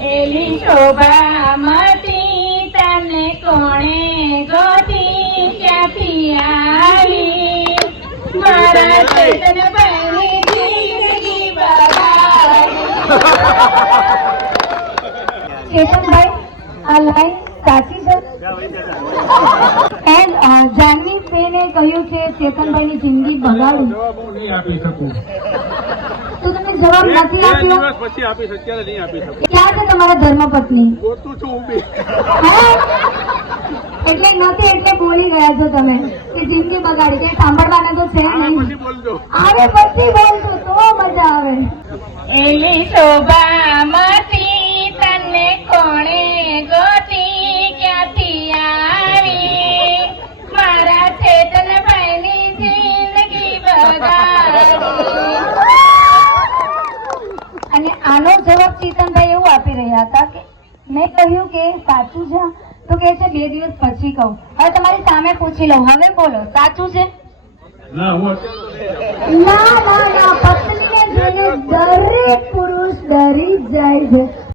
એલી શોભા મતી તને કોણે ગોતી ક્યાંથી આવી મારા ચેતન ભાઈની જિંદગી બગાડી ચેતનભાઈ આ લાઈન સાચી છે જાનવી બેને કહ્યું કે ચેતનભાઈની જિંદગી બગાડી જવાબ હું નહીં આપી શકું તો તમે જવાબ નથી બે આપ્યો દિવસ પછી આપીશ અત્યારે નહીં આપી શકું ક્યાં છે તમારા ધર્મપત્ની ગોતું છું ઊભી એટલે નથી એટલે બોલી ગયા છો તમે કે જિંદગી બગાડી કે સાંભળવાના તો છે નહીં પછી બોલજો આવે પછી બોલજો તો મજા આવે એલી શોભા મતી તને કોણે ગોતી ક્યાંથી આવી મારા ચેતન ભાઈની જિંદગી બગાડી અને આનો જવાબ ચેતનભાઈ એવું આપી રહ્યા હતા કે મેં કહ્યું કે સાચું છે તો કે છે 2 દિવસ પછી કહું હવે તમારી સામે પૂછી લઉં હવે બોલો સાચું છે ના હું ના